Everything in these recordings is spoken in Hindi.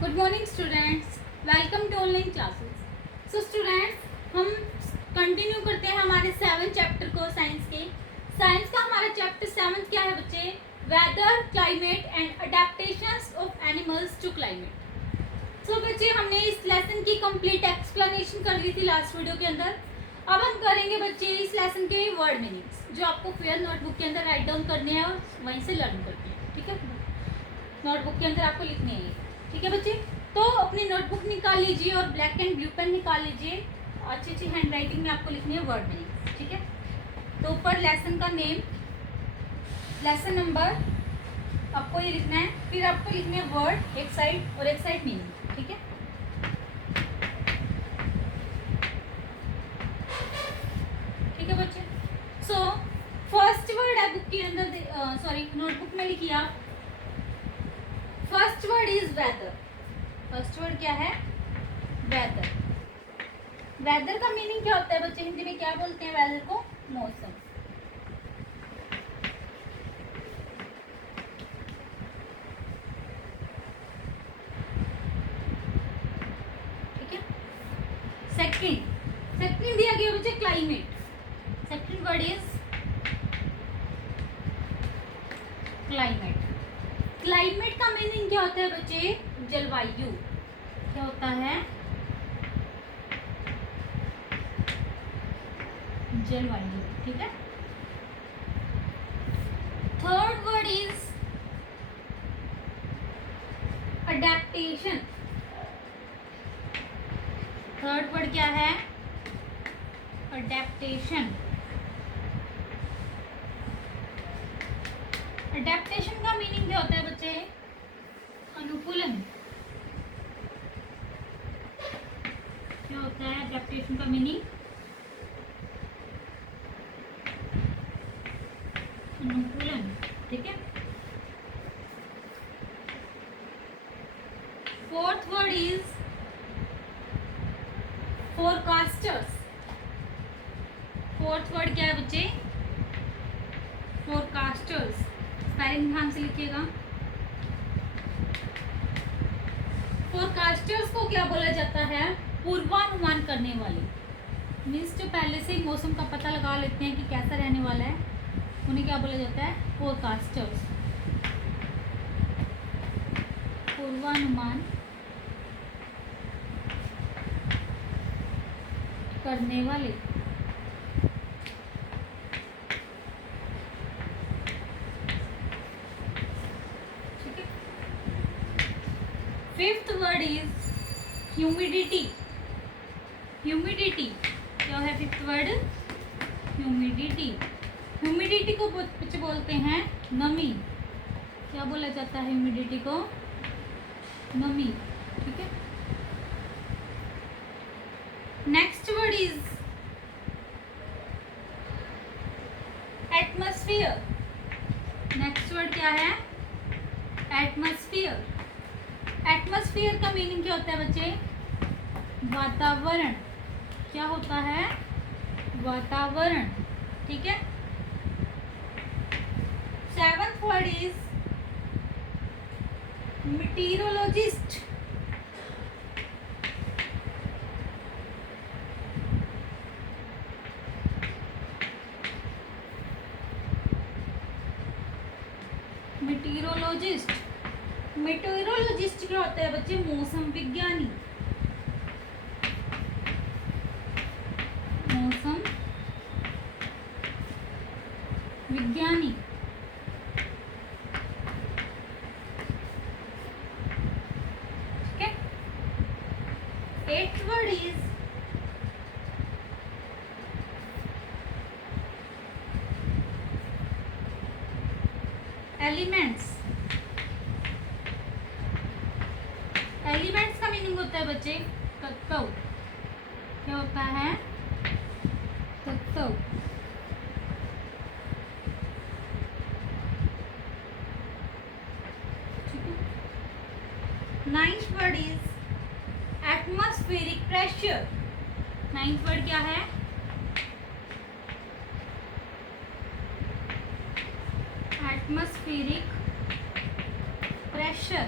Good morning students, welcome to online classes. So students, हम कंटिन्यू करते हैं हमारे 7 चैप्टर को साइंस के। साइंस का हमारा चैप्टर 7 क्या है बच्चे? Weather, climate and adaptations of animals to climate. So बच्चे, हमने इस लेसन की कंप्लीट एक्सप्लेनेशन कर ली थी लास्ट वीडियो के अंदर। अब हम करेंगे बच्चे इस लेसन के वर्ड मीनिंग्स, जो आपको फेयर नोटबुक के अंदर राइट डाउन करने हैं और वहीं से लर्न करनी है। ठीक है, नोटबुक के अंदर आपको लिखनी है। ठीक है बच्चे, तो अपनी नोटबुक निकाल लीजिए और ब्लैक एंड ब्लू पेन निकाल लीजिए। अच्छी अच्छी हैंड राइटिंग में आपको लिखनी है वर्ड मीनिंग। ठीक है, तो ऊपर लेसन का नेम, लेसन नंबर आपको ये लिखना है, फिर आपको लिखने है वर्ड एक साइड और एक साइड मीनिंग। ठीक है, ठीक है बच्चे। सो फर्स्ट वर्ड है बुक के अंदर, सॉरी नोटबुक में लिखिए आप। First word is whether. First word क्या है? वेदर। वेदर का मीनिंग क्या होता है बच्चे? हिंदी में क्या बोलते हैं वेदर को? मौसम। ठीक है, सेकंड दिया गया बच्चे climate. Second word is climate. Climate का मीनिंग क्या होता है बच्चे? जलवायु। क्या होता है? जलवायु। ठीक है, third word is adaptation. Third word क्या है? अडेप्टेशन। अडेप्टेशन का मीनिंग क्या होता है बच्चे? अनुकूलन। क्या होता है अडेप्टेशन का मीनिंग? अनुकूलन। ठीक है, fourth word is forecasters. Fourth word क्या है बच्चे? फोरकास्टर्स। स्पेलिंग ध्यान से लिखिएगा। फोरकास्टर्स को क्या बोला जाता है? पूर्वानुमान करने वाले। मीन्स जो पहले से ही मौसम का पता लगा लेते हैं कि कैसा रहने वाला है, उन्हें क्या बोला जाता है? फोरकास्टर्स। पूर्वानुमान करने वाले। ठीक है, fifth word is humidity. Humidity क्या है? Fifth word humidity. ह्यूमिडिटी को बच्चे बोलते हैं नमी। क्या बोला जाता है ह्यूमिडिटी को? नमी। ठीक है, next word is atmosphere. Next word क्या है? एटमॉस्फेयर। एटमॉस्फेयर का मीनिंग क्या होता है बच्चे? वातावरण। क्या होता है? वातावरण। ठीक है, सेवंथ वर्ड इज मीटीरोलॉजिस्ट। मीटीरोलॉजिस्ट। मीटीरोलॉजिस्ट क्या होता है बच्चे? मौसम विज्ञानी। मौसम विज्ञानी। ठीक है, eighth word is elements. Elements का मीनिंग होता है बच्चे तत्व। क्या होता है? तत्व। Ninth word is atmospheric pressure. Ninth word क्या है? Atmospheric pressure.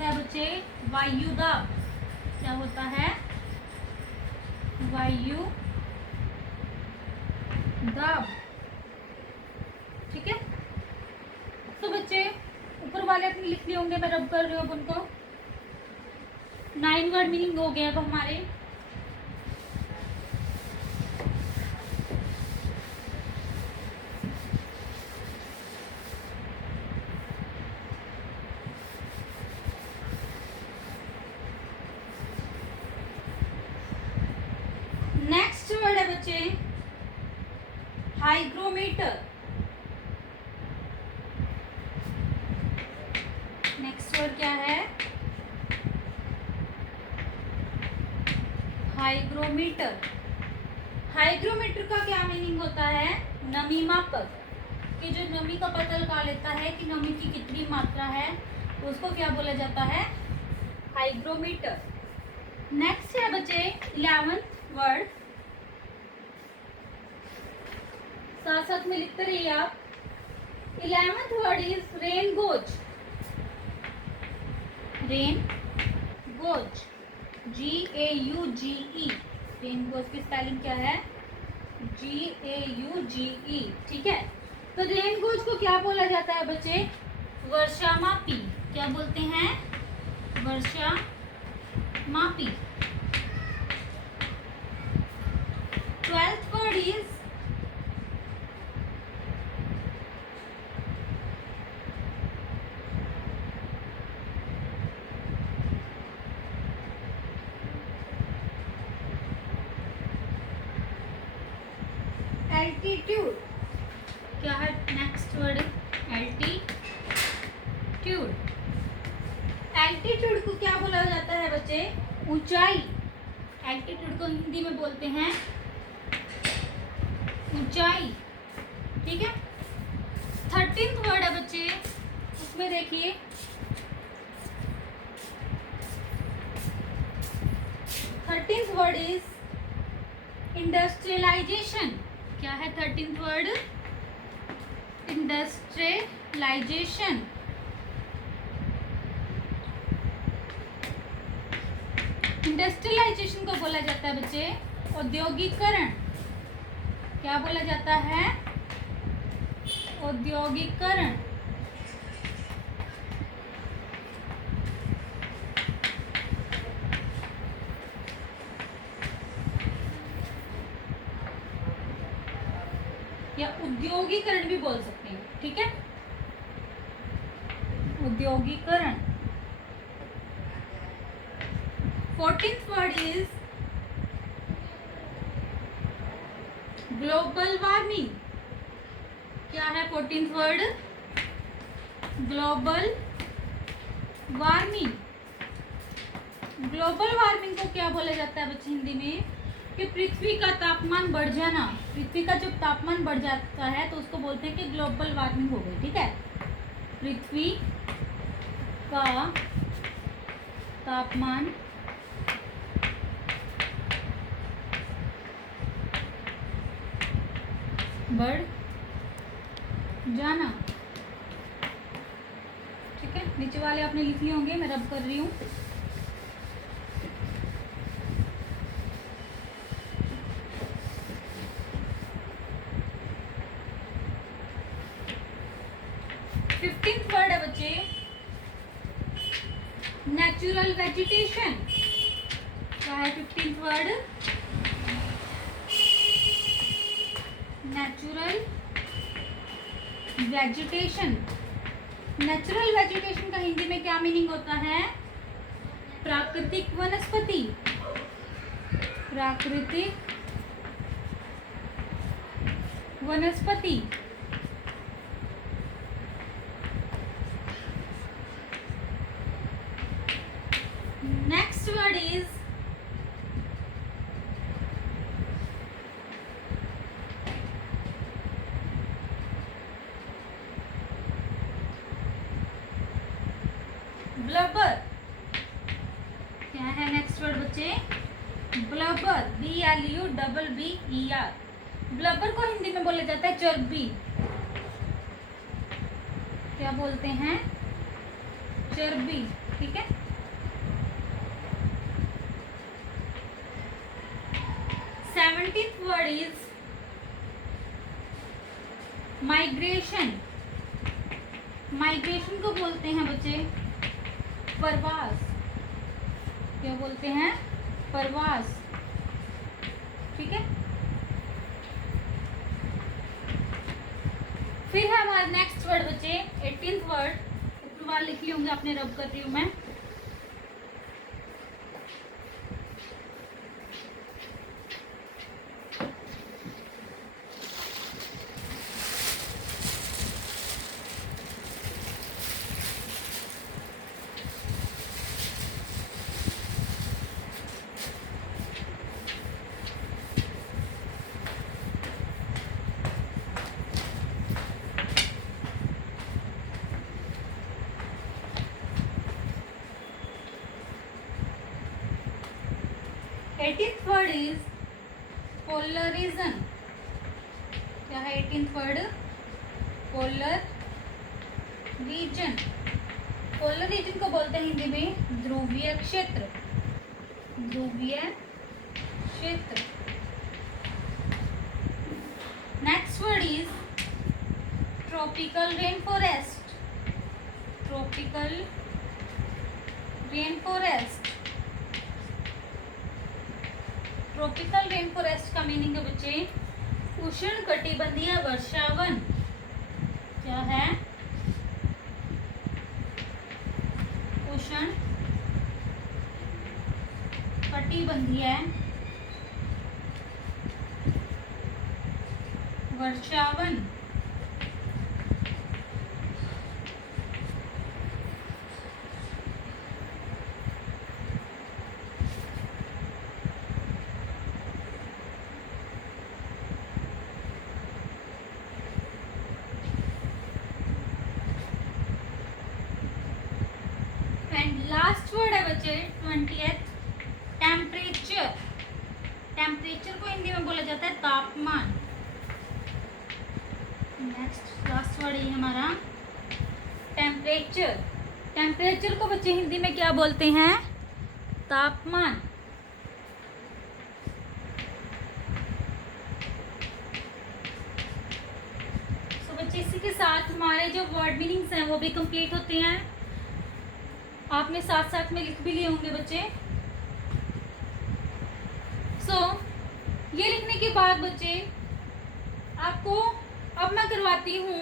होता है बच्चे? वायु दाब। क्या होता है? वायु दाब। ठीक है, तो बच्चे ऊपर वाले अपने लिख लिए होंगे, मैं रब कर रही हूँ अब उनको। 9 वर्ड मीनिंग हो गया अब हमारे। नेक्स्ट वर्ड है बच्चे हाइग्रोमीटर। नेक्स्ट वर्ड क्या है? हाइग्रोमीटर। हाइग्रोमीटर का क्या मीनिंग होता है? नमी मापक। कि जो नमी का पता लगा लेता है कि नमी की कितनी मात्रा है, उसको क्या बोला जाता है? हाइग्रोमीटर। नेक्स्ट है बच्चे 11th वर्ड, साथ साथ में लिखते रहिए आप। 11th word is rain goes. Rain goes, GAUGE। Rain goes की स्पेलिंग क्या है? GAUGE। ठीक है, तो रेन गोज को क्या बोला जाता है बच्चे? वर्षा मापी। क्या बोलते हैं? वर्षा मापी। 12th word is altitude. क्या है नेक्स्ट वर्ड? एल्टीट्यूड। एल्टीट्यूड को क्या बोला जाता है बच्चे? ऊंचाई। एल्टीट्यूड को हिंदी में बोलते हैं ऊंचाई। ठीक है, 13th वर्ड है बच्चे, उसमें देखिए 13th वर्ड इज इंडस्ट्रियलाइजेशन। क्या है 13th वर्ड? इंडस्ट्रियलाइजेशन। इंडस्ट्रियलाइजेशन को बोला जाता है बच्चे औद्योगिकरण। क्या बोला जाता है? औद्योगिकरण। या उद्योगीकरण भी बोल सकते हैं। ठीक है, उद्योगीकरण। 14th word is global warming. क्या है 14th word? Global warming. Global warming को क्या बोला जाता है बच्चे हिंदी में? कि पृथ्वी का तापमान बढ़ जाना। पृथ्वी का जब तापमान बढ़ जाता है तो उसको बोलते हैं कि ग्लोबल वार्मिंग हो गई। ठीक है, पृथ्वी का तापमान बढ़ जाना। ठीक है, नीचे वाले आपने लिख लिए होंगे, मैं रब कर रही हूँ। फिफ्टींथ वर्ड है बच्चे नेचुरल वेजिटेशन। क्या है 15th word? Natural vegetation. Natural vegetation का हिंदी में क्या मीनिंग होता है? प्राकृतिक वनस्पति। प्राकृतिक वनस्पति। Next word is blubber. क्या है नेक्स्ट वर्ड बच्चे? ब्लबर। BLUBBER। ब्लबर को हिंदी में बोला जाता है चर्बी। क्या बोलते हैं? चर्बी। ठीक है। Seventieth word is migration. Migration को बोलते हैं बच्चे प्रवास। क्या बोलते हैं? प्रवास, ठीक है। फिर है हमारा नेक्स्ट वर्ड बच्चे 18th वर्ड, ऊपर वाला लिख ली होंगे आपने, रब कर रही हूं मैं। Eighteenth word is polar region. क्या है 18th word? Polar region. Polar region को बोलते हैं हिंदी में ध्रुवीय क्षेत्र। ध्रुवीय क्षेत्र। Next word is tropical rain forest. Tropical rain forest. Tropical rain forest का मीनिंग है बच्चे उष्ण कटिबंधीय वर्षावन। क्या है? उष्ण कटिबंधीय वर्षावन। लास्ट वर्ड है बच्चे 20th टेम्परेचर। टेम्परेचर को हिंदी में बोला जाता है तापमान। नेक्स्ट लास्ट वर्ड है हमारा टेम्परेचर। टेम्परेचर को बच्चे हिंदी में क्या बोलते हैं? तापमान। तो बच्चे इसी के साथ हमारे जो वर्ड मीनिंग्स हैं वो भी कंप्लीट होते हैं। आपने साथ साथ में लिख भी लिए होंगे बच्चे। ये लिखने के बाद बच्चे आपको अब मैं करवाती हूँ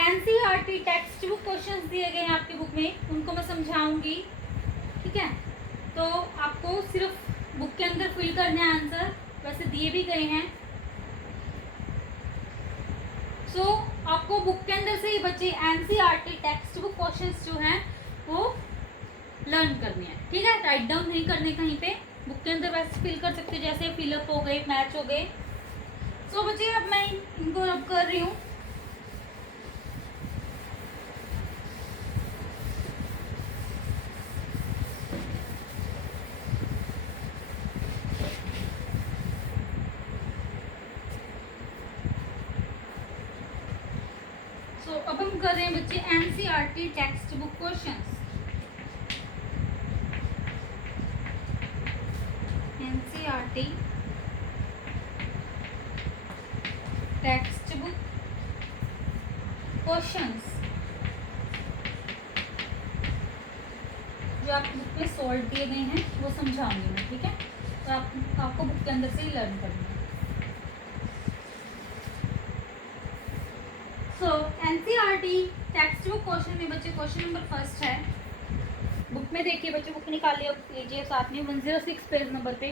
एनसीईआरटी टेक्स्ट बुक क्वेश्चंस दिए गए हैं आपकी बुक में, उनको मैं समझाऊंगी, ठीक है। तो आपको सिर्फ बुक के अंदर फिल करने हैं आंसर, वैसे दिए भी गए हैं। आपको बुक के अंदर से ही बच्चे एनसीईआरटी टेक्स्ट बुक क्वेश्चंस जो हैं वो लर्न करने हैं, ठीक है। राइट डाउन नहीं करने कहीं पे, बुक के अंदर वैसे फिल कर सकते, जैसे फिलअप हो गए, मैच हो गए। बच्चे अब मैं इनको रब कर रही हूँ। अब हम कर रहे हैं बच्चे NCERT text book questions. NCERT text book questions जो आप बुक में सॉल्व दिए गए हैं वो समझाऊंगी मैं, ठीक है। तो आपको बुक के अंदर से ही लर्न करना है। एनसीईआरटी टेक्स्ट बुक क्वेश्चन में बच्चे क्वेश्चन नंबर फर्स्ट है, बुक में देखिए बच्चे, बुक निकाल लीजिए साथ में 106 पेज नंबर पे,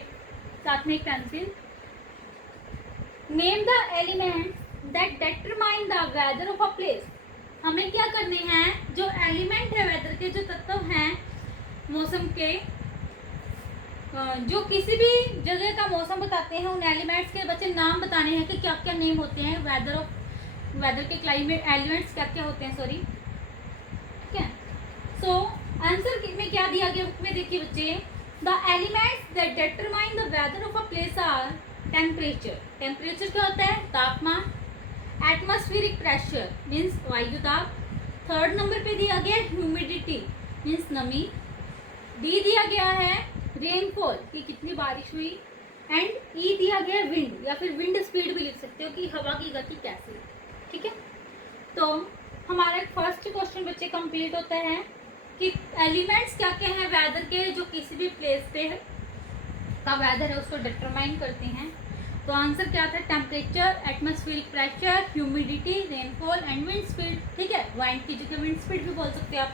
साथ में एक pencil. Name the elements that determine the weather of a place. हमें क्या करने हैं, जो एलिमेंट है वेदर के, जो तत्व हैं मौसम के, जो किसी भी जगह का मौसम बताते हैं, उन एलिमेंट्स के बच्चे नाम बताने हैं कि क्या क्या नेम होते हैं वेदर के, क्लाइमेट एलिमेंट्स क्या क्या होते हैं, सॉरी, ठीक है। आंसर में क्या दिया गया बुक में देखिए बच्चे, the elements that determine the weather of a place are temperature. Temperature क्या होता है? तापमान। एटमॉस्फेरिक प्रेशर मीन्स वायु दाब। थर्ड नंबर पे दिया गया ह्यूमिडिटी। मीन्स नमी। डी दिया गया है रेनफॉल कि कितनी बारिश हुई, एंड ई दिया गया है विंड या फिर विंड स्पीड भी लिख सकते हो कि हवा की गति कैसी है। ठीक है, तो हमारा फर्स्ट क्वेश्चन बच्चे कंप्लीट होता है कि एलिमेंट्स क्या क्या हैं वेदर के जो किसी भी प्लेस पे का वेदर है उसको डिटरमाइन करते हैं। तो आंसर क्या था, temperature, atmospheric pressure, humidity, rainfall and wind speed. ठीक है, वाइंड की जगह विंड स्पीड भी बोल सकते हैं आप।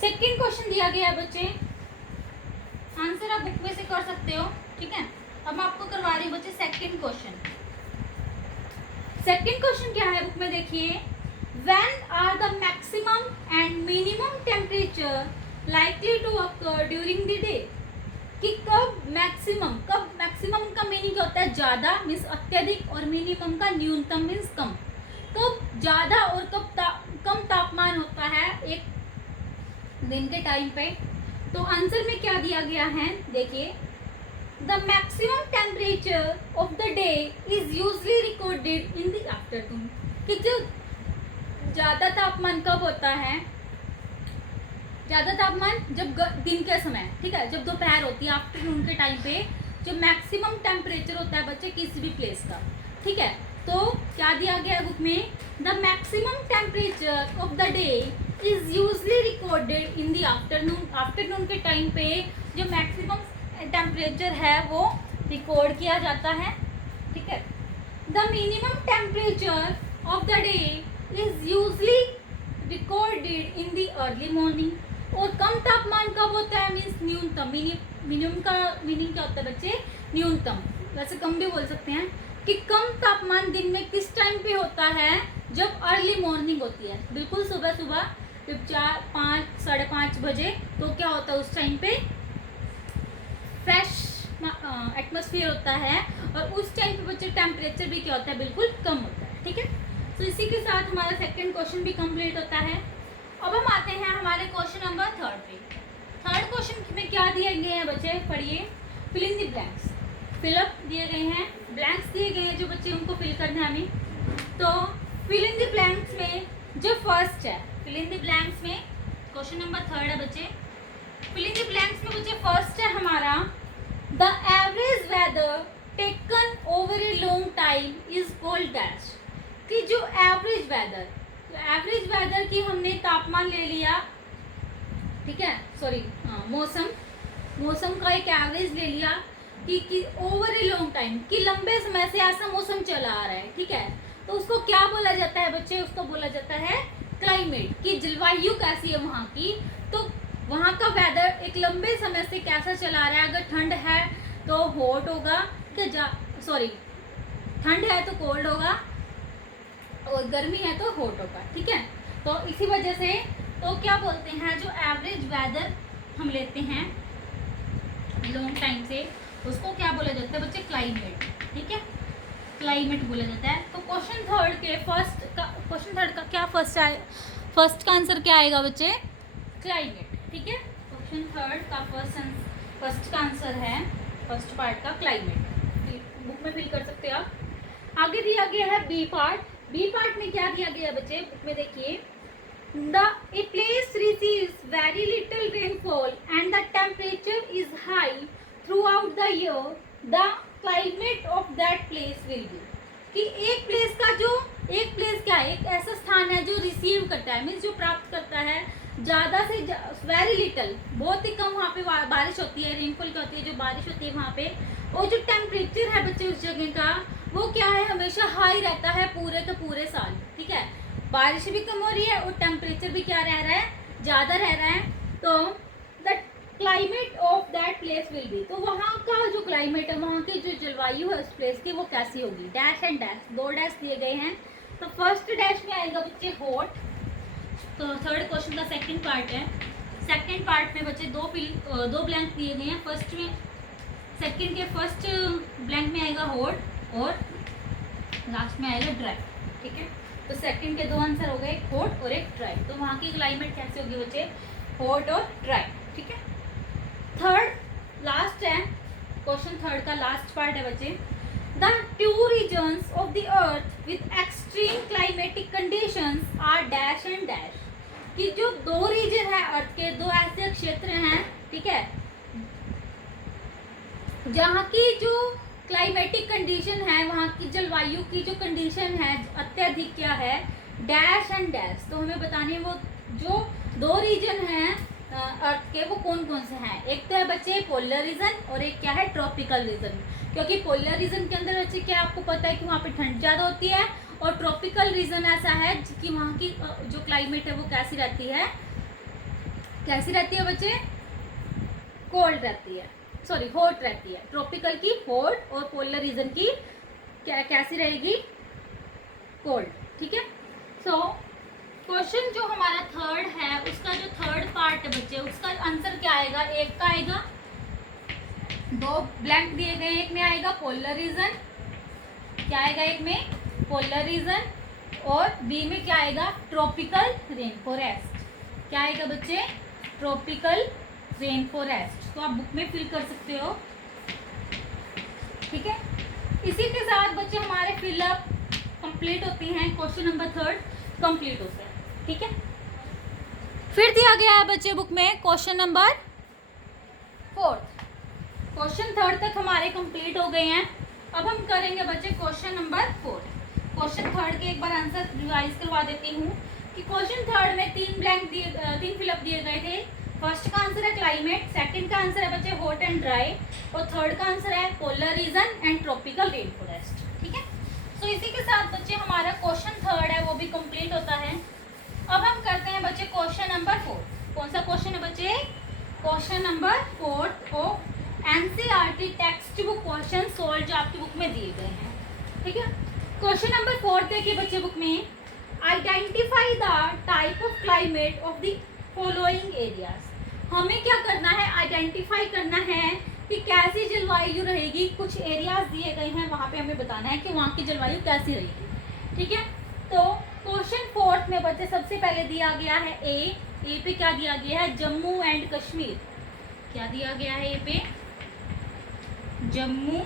सेकंड क्वेश्चन दिया गया है बच्चे, आंसर आप बुक में से कर सकते हो। ठीक है, अब मैं आपको करवा रही हूँ बच्चे सेकंड क्वेश्चन। सेकंड क्वेश्चन क्या है बुक में देखिए, when are the maximum and minimum temperature likely to occur during the day. कि कब मैक्सिमम का मीनिंग क्या होता है, ज़्यादा मीन्स अत्यधिक, और मिनिमम का न्यूनतम मीन्स कम। कब ज़्यादा और कब कम तापमान होता है एक दिन के टाइम पे। तो आंसर में क्या दिया गया है देखिए, the maximum temperature of the day is usually recorded in the afternoon. कि जो ज़्यादा तापमान कब होता है, ज़्यादा तापमान जब दिन के समय, ठीक है, जब दोपहर होती है, आफ्टरनून के टाइम पे जो मैक्सिमम टेम्परेचर होता है बच्चे किसी भी प्लेस का। ठीक है, तो क्या दिया गया है बुक में, the maximum temperature of the day is usually recorded in the afternoon. Afternoon के टाइम पे जो मैक्सिमम टेम्परेचर है वो रिकॉर्ड किया जाता है। ठीक है, the minimum temperature of the day is usually recorded in the early morning. और कम तापमान कब होता है, मीन्स न्यूनतम। मिनिमम का मीनिंग क्या होता है बच्चे, न्यूनतम, वैसे कम भी बोल सकते हैं। कि कम तापमान दिन में किस टाइम पे होता है, जब अर्ली मॉर्निंग होती है, बिल्कुल सुबह सुबह, जब 4, 5, 5:30 बजे, तो क्या होता है उस टाइम पे फ्रेश एटमॉस्फेयर होता है, और उस टाइम पे बच्चे टेम्परेचर भी क्या होता है, बिल्कुल कम होता है। ठीक है, तो इसी के साथ हमारा सेकंड क्वेश्चन भी कंप्लीट होता है। अब हम आते हैं हमारे क्वेश्चन नंबर 3 पे। थर्ड क्वेश्चन में क्या दिए गए हैं बच्चे, पढ़िए, fill in the blanks. Fill up दिए गए हैं, ब्लैंक्स दिए गए हैं जो बच्चे उनको फिल करना है हमें। तो फिल इन द ब्लैंक्स में जो फर्स्ट है, फिल इन द ब्लैंक्स में क्वेश्चन नंबर 3 है बच्चे। फिल इन द ब्लैंक्स में बच्चे फर्स्ट है हमारा, the average weather taken over a long time is called dash. कि जो एवरेज वेदर, तो एवरेज वेदर की हमने तापमान ले लिया, ठीक है, सॉरी मौसम का एक एवरेज ले लिया कि ओवर ए लॉन्ग टाइम, कि लंबे समय से ऐसा मौसम चला आ रहा है। ठीक है, तो उसको क्या बोला जाता है बच्चे, उसको बोला जाता है क्लाइमेट। कि जलवायु कैसी है वहाँ की, तो वहाँ का वेदर एक लंबे समय से कैसा चला आ रहा है। अगर ठंड है तो हॉट होगा, ठंड है तो कोल्ड होगा, और गर्मी है तो हॉट होगा। ठीक है, तो इसी वजह से तो क्या बोलते हैं, जो एवरेज वेदर हम लेते हैं लॉन्ग टाइम से, उसको क्या बोला जाता है बच्चे, क्लाइमेट। ठीक है, क्लाइमेट बोला जाता है। तो क्वेश्चन थर्ड का क्या फर्स्ट का आंसर क्या आएगा बच्चे, क्लाइमेट। ठीक है, क्वेश्चन थर्ड का फर्स्ट का आंसर है, फर्स्ट पार्ट का क्लाइमेट। बुक में फिल कर सकते हो आप। आगे दिया गया है बी पार्ट। बी पार्ट में क्या दिया गया है बच्चे, बुक में देखिए, a place receives very little rainfall and the temperature is high throughout the year, the climate of that place will be। कि एक प्लेस क्या है, एक ऐसा स्थान है जो रिसीव करता है, मीन्स जो प्राप्त करता है ज़्यादा से वेरी लिटल, बहुत ही कम वहाँ पे बारिश होती है, रेनफॉल क्या होती है, जो बारिश होती है वहाँ पे। और जो टेम्परेचर है बच्चे उस जगह का, वो क्या है, हमेशा हाई रहता है पूरे के पूरे साल। ठीक है, बारिश भी कम हो रही है और टेम्परेचर भी क्या रह रहा है, ज़्यादा रह रहा है। तो the climate of that place will be, तो वहाँ का जो क्लाइमेट है, वहाँ की जो जलवायु है उस प्लेस की, वो कैसी होगी। डैश एंड डैश, 2 डैश दिए गए हैं। तो फर्स्ट डैश में आएगा बच्चे हॉट। तो थर्ड क्वेश्चन का सेकंड पार्ट है। सेकंड पार्ट में बच्चे दो ब्लैंक दिए गए हैं। फर्स्ट में सेकंड के फर्स्ट ब्लैंक में आएगा हॉट और लास्ट में आएगा ड्राई। ठीक है, तो सेकंड के 2 आंसर हो गए, हॉट और एक ड्राई। तो वहाँ की क्लाइमेट कैसे होगी बच्चे, हॉट और ड्राई। ठीक है, थर्ड लास्ट है, क्वेश्चन थर्ड का लास्ट पार्ट है बच्चे। The 2 regions of the earth with extreme climatic conditions are dash and dash। कि जो दो रीजन है अर्थ के, दो ऐसे क्षेत्र हैं, ठीक है, जहाँ की जो क्लाइमेटिक कंडीशन है, वहाँ की जलवायु की जो कंडीशन है अत्यधिक क्या है, डैश एंड डैश। तो हमें बताने वो जो दो रीजन हैं अर्थ के वो कौन कौन से हैं। एक तो है बच्चे पोलर रीजन और एक क्या है ट्रॉपिकल रीजन। क्योंकि पोलर रीजन के अंदर बच्चे क्या आपको पता है कि वहाँ पे ठंड ज़्यादा होती है, और ट्रॉपिकल रीजन ऐसा है कि वहाँ की जो क्लाइमेट है वो कैसी रहती है, कैसी रहती है बच्चे, कोल्ड रहती है, सॉरी हॉट रहती है। ट्रॉपिकल की हॉट और पोलर रीजन की क्या कैसी रहेगी, कोल्ड, ठीक है। सो क्वेश्चन जो हमारा थर्ड है उसका जो थर्ड पार्ट है बच्चे, उसका आंसर क्या आएगा, एक का आएगा, दो ब्लैंक दिए गए, एक में आएगा पोलर रीजन, क्या आएगा एक में पोलर रीजन, और बी में क्या आएगा ट्रॉपिकल रेन फॉरेस्ट, क्या आएगा बच्चे ट्रॉपिकल रेन फॉरेस्ट। तो आप बुक में फिल कर सकते हो, ठीक है। इसी के साथ बच्चे हमारे फिलअप कंप्लीट होती हैं, क्वेश्चन नंबर थर्ड कंप्लीट होता है, ठीक है। फिर दिया गया है बच्चे बुक में question number fourth. Question third तक हमारे कंप्लीट हो गए हैं। अब हम करेंगे बच्चे question number fourth. Question third के एक बार आंसर रिवाइज करवा देती हूँ कि क्वेश्चन थर्ड में तीन फिलअप दिए गए थे। फर्स्ट का आंसर है क्लाइमेट, सेकंड का आंसर है बच्चे हॉट एंड ड्राई, और थर्ड का आंसर है polar region and tropical rain forest, ठीक है। तो इसी के साथ बच्चे हमारा क्वेश्चन थर्ड है वो भी कंप्लीट होता है। अब हम करते हैं बच्चे क्वेश्चन नंबर फोर्थ। कौन सा क्वेश्चन है बच्चे, question number fourth of NCERT text book question solve जो आपकी बुक में दिए गए हैं, ठीक है। क्वेश्चन नंबर फोर्थ देखिए बच्चे बुक में, identify the type of climate of the following areas. हमें क्या करना है, आइडेंटिफाई करना है कि कैसी जलवायु रहेगी। कुछ एरियाज दिए गए हैं, वहाँ पे हमें बताना है कि वहाँ की जलवायु कैसी रहेगी, ठीक है। तो क्वेश्चन फोर्थ में बच्चे सबसे पहले दिया गया है ए पे क्या दिया गया है, जम्मू एंड कश्मीर, क्या दिया गया है ए पे, जम्मू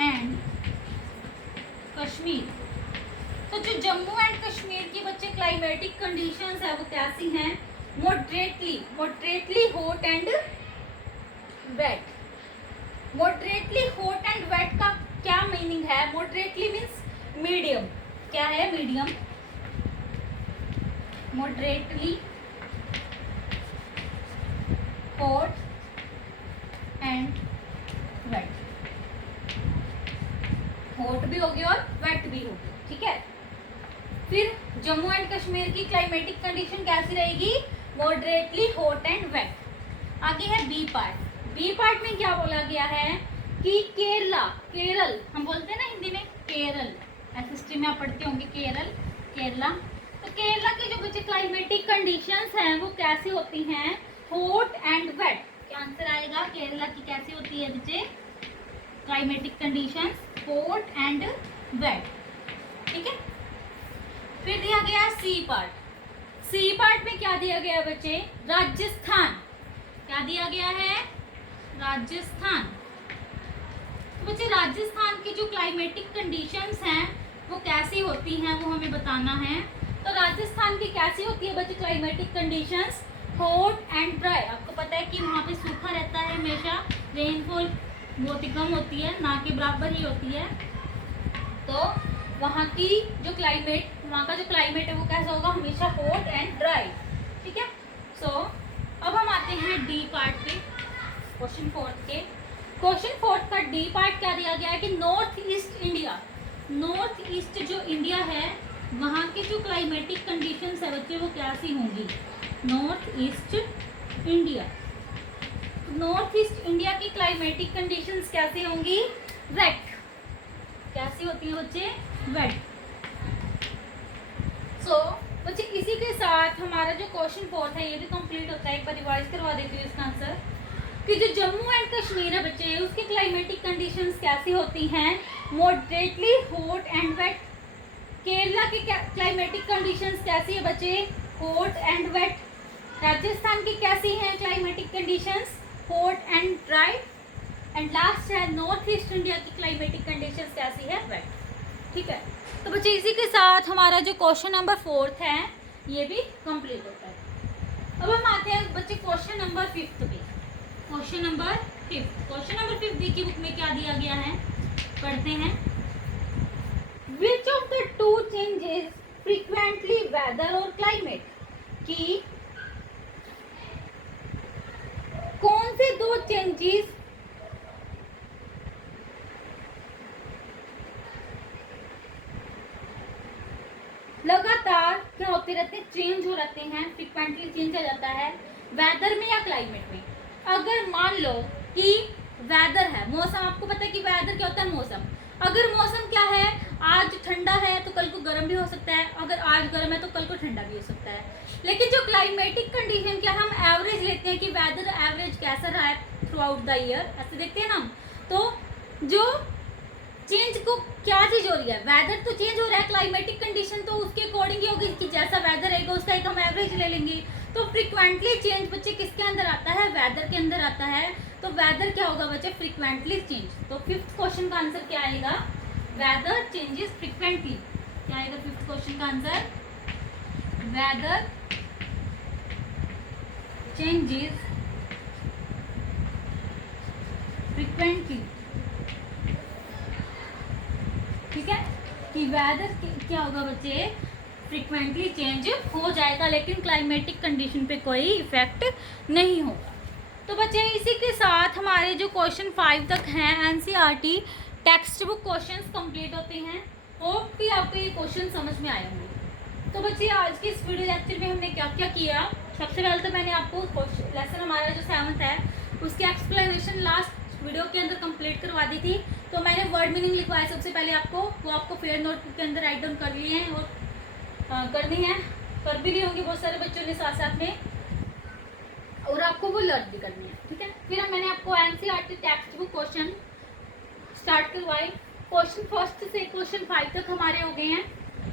एंड कश्मीर। तो जो जम्मू एंड कश्मीर की बच्चे क्लाइमेटिक कंडीशंस है वो कैसी हैं, moderately hot and wet. Moderately hot and wet का क्या मीनिंग है, मॉडरेटली मीन्स मीडियम, क्या है medium, moderately hot and wet, hot भी होगी और वेट भी होगी, ठीक है। फिर जम्मू एंड कश्मीर की क्लाइमेटिक कंडीशन कैसी रहेगी, मॉडरेटली हॉट एंड वेट। आगे है बी पार्ट। बी पार्ट में क्या बोला गया है कि केरल हम बोलते हैं ना हिंदी में केरल, एसएसटी में आप पढ़ते होंगे केरला। तो केरला की जो बच्चे क्लाइमेटिक कंडीशंस हैं वो कैसी होती हैं, हॉट एंड वेट। क्या आंसर आएगा, केरला की कैसी होती है बच्चे climatic conditions, hot and wet, ठीक है। फिर दिया गया सी पार्ट। सी पार्ट में क्या दिया गया बच्चे, राजस्थान, क्या दिया गया है, राजस्थान। तो बच्चे राजस्थान की जो क्लाइमेटिक कंडीशंस हैं वो कैसी होती हैं वो हमें बताना है। तो राजस्थान की कैसी होती है बच्चे climatic conditions, hot and dry. आपको पता है कि वहाँ पे सूखा रहता है हमेशा, रेनफॉल बहुत ही कम होती है, ना के बराबर ही होती है। तो वहाँ की जो क्लाइमेट, वहाँ का जो क्लाइमेट है वो कैसा होगा, हमेशा हॉट एंड ड्राई, ठीक है। सो अब हम आते हैं डी पार्ट पे, क्वेश्चन फोर्थ के। क्वेश्चन फोर्थ का डी पार्ट क्या दिया गया है कि north east India, north east जो इंडिया है वहाँ की जो क्लाइमेटिक कंडीशंस है बच्चे वो कैसी होंगी, north east India. North east India की क्लाइमेटिक कंडीशंस कैसी होंगी, वेट, कैसी होती है बच्चे, वेट। सो बच्चे इसी के साथ हमारा जो क्वेश्चन फोर्थ है ये भी कंप्लीट होता है। एक बार रिवाइज करवा देती हूँ इसका आंसर कि जो जम्मू एंड कश्मीर है बच्चे उसकी क्लाइमेटिक कंडीशंस कैसी होती हैं, moderately hot and wet. Kerala की क्लाइमेटिक कंडीशंस कैसी है बच्चे, हॉट एंड वेट। राजस्थान की कैसी हैं climatic conditions, hot and dry. And last है नॉर्थ ईस्ट इंडिया की क्लाइमेटिक कंडीशंस कैसी है, वेट, ठीक है। तो बच्चे इसी के साथ हमारा जो क्वेश्चन नंबर फोर्थ है ये भी कंप्लीट होता है। अब हम आते हैं बच्चे क्वेश्चन नंबर 5 पे। क्वेश्चन नंबर 5 देखिए बुक में क्या दिया गया है, पढ़ते हैं। Which of the two changes frequently weather और क्लाइमेट, कि कौन से दो चेंजेस लगातार क्या होते रहते हैं, चेंज हो रहते हैं, फ्रीक्वेंटली चेंज हो जाता है वेदर में या क्लाइमेट में। अगर मान लो कि वेदर है, मौसम, आपको पता है कि वेदर क्या होता है, मौसम। अगर मौसम क्या है, आज ठंडा है तो कल को गर्म भी हो सकता है, अगर आज गर्म है तो कल को ठंडा भी हो सकता है। लेकिन जो क्लाइमेटिक कंडीशन, क्या हम एवरेज लेते हैं कि वेदर एवरेज कैसा रहा है थ्रू आउट द ईयर, ऐसे देखते हैं ना हम। तो जो चेंज को क्या चीज हो रही है, वेदर तो चेंज हो रहा है, क्लाइमेटिक कंडीशन तो उसके अकॉर्डिंग ही होगी कि जैसा वेदर रहेगा उसका एक हम एवरेज ले लेंगे। तो फ्रीक्वेंटली चेंज बच्चे किसके अंदर आता है, वेदर के अंदर आता है। तो वेदर क्या होगा बच्चे, फ्रीक्वेंटली चेंज। तो 5th क्वेश्चन का आंसर क्या आएगा, वेदर चेंजेस फ्रीक्वेंटली। क्या आएगा 5th क्वेश्चन का आंसर, वेदर चेंजेस फ्रीक्वेंटली। ठीक है, कि वेदर क्या होगा बच्चे, फ्रीक्वेंटली चेंज हो जाएगा, लेकिन क्लाइमेटिक कंडीशन पे कोई इफेक्ट नहीं होगा। तो बच्चे इसी के साथ हमारे जो क्वेश्चन 5 तक हैं NCERT text book questions complete होते हैं। होप कि आपको ये क्वेश्चन समझ में आए होंगे। तो बच्चे आज के इस वीडियो लेक्चर में हमने क्या क्या किया, सबसे पहले तो मैंने आपको लेसन हमारा जो 7th है उसकी एक्सप्लेनेशन लास्ट वीडियो के अंदर कंप्लीट करवा दी थी। तो मैंने वर्ड मीनिंग लिखवाया सबसे पहले आपको, वो आपको फेयर नोटबुक के अंदर राइट डाउन कर लिए हैं और करनी है, कर भी लिए होंगे बहुत सारे बच्चों ने साथ साथ में, और आपको वो लर्न भी करनी है। ठीक है, फिर मैंने आपको NCERT text book question start करवाए। क्वेश्चन 1 से क्वेश्चन 5 तक हमारे हो गए हैं,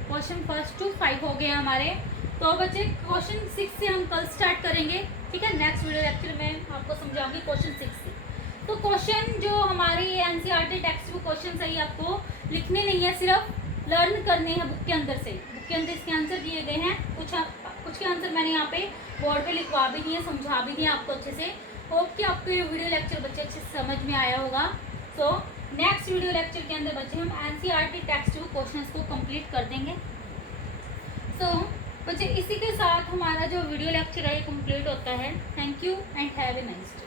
क्वेश्चन 1 to 5 हो गए हैं हमारे। तो बच्चे क्वेश्चन 6 से हम कल स्टार्ट करेंगे। ठीक है, नेक्स्ट वीडियो लेक्चर में आपको समझाऊंगी क्वेश्चन 6 से। तो क्वेश्चन जो हमारी एनसीईआरटी टेक्स्ट बुक क्वेश्चन है, आपको लिखने नहीं है, सिर्फ लर्न करने हैं बुक के अंदर से। बुक के अंदर इसके आंसर दिए गए हैं, कुछ के आंसर मैंने यहाँ पे बोर्ड पे लिखवा भी दिए, समझा भी दिए आपको अच्छे से। होप कि आपको ये वीडियो लेक्चर बच्चे अच्छे से समझ में आया होगा। सो नेक्स्ट वीडियो लेक्चर के अंदर बच्चे हम एनसीईआरटी टेक्स्ट बुक क्वेश्चंस को कंप्लीट कर देंगे। सो बच्चे इसी के साथ हमारा जो वीडियो लेक्चर है ये कंप्लीट होता है। Thank you and have a nice day.